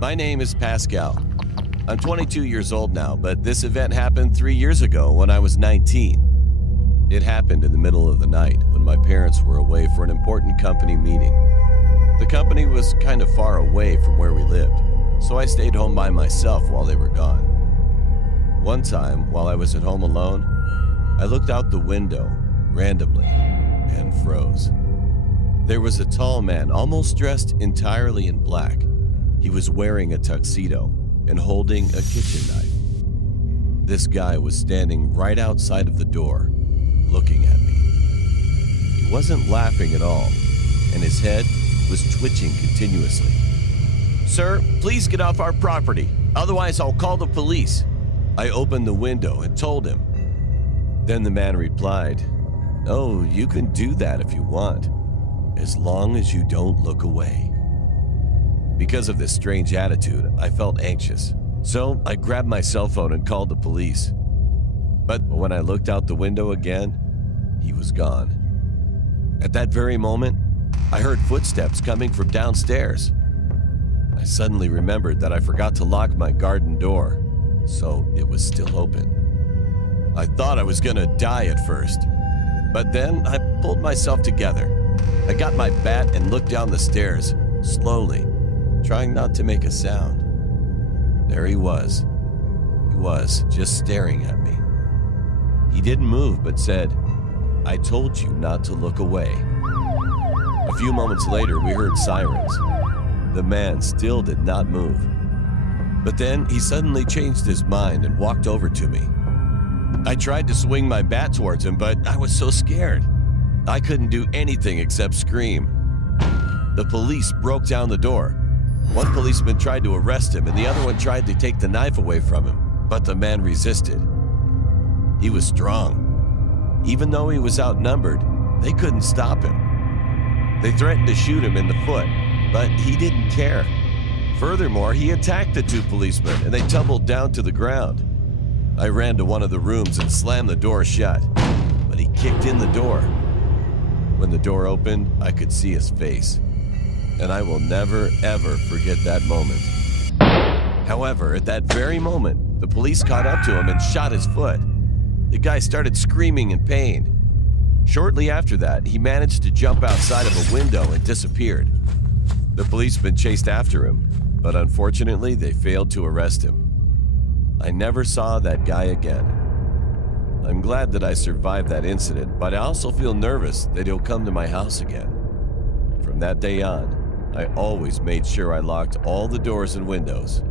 My name is Pascal. I'm 22 years old now, but this event happened 3 years ago when I was 19. It happened in the middle of the night when my parents were away for an important company meeting. The company was kind of far away from where we lived, so I stayed home by myself while they were gone. One time, while I was at home alone, I looked out the window randomly and froze. There was a tall man, almost dressed entirely in black. He was wearing a tuxedo and holding a kitchen knife. This guy was standing right outside of the door, looking at me. He wasn't laughing at all, and his head was twitching continuously. "Sir, please get off our property, otherwise I'll call the police." I opened the window and told him. Then the man replied, "Oh, you can do that if you want, as long as you don't look away." Because of this strange attitude, I felt anxious, so I grabbed my cell phone and called the police. But when I looked out the window again, he was gone. At that very moment, I heard footsteps coming from downstairs. I suddenly remembered that I forgot to lock my garden door, so it was still open. I thought I was gonna die at first, but then I pulled myself together. I got my bat and looked down the stairs, slowly, trying not to make a sound. There he was. He was just staring at me. He didn't move but said, "I told you not to look away." A few moments later, we heard sirens. The man still did not move. But then he suddenly changed his mind and walked over to me. I tried to swing my bat towards him, but I was so scared. I couldn't do anything except scream. The police broke down the door. One policeman tried to arrest him, and the other one tried to take the knife away from him, but the man resisted. He was strong. Even though he was outnumbered, they couldn't stop him. They threatened to shoot him in the foot, but he didn't care. Furthermore, he attacked the two policemen, and they tumbled down to the ground. I ran to one of the rooms and slammed the door shut, but he kicked in the door. When the door opened, I could see his face, and I will never, ever forget that moment. However, at that very moment, the police caught up to him and shot his foot. The guy started screaming in pain. Shortly after that, he managed to jump outside of a window and disappeared. The policemen chased after him, but unfortunately, they failed to arrest him. I never saw that guy again. I'm glad that I survived that incident, but I also feel nervous that he'll come to my house again. From that day on, I always made sure I locked all the doors and windows.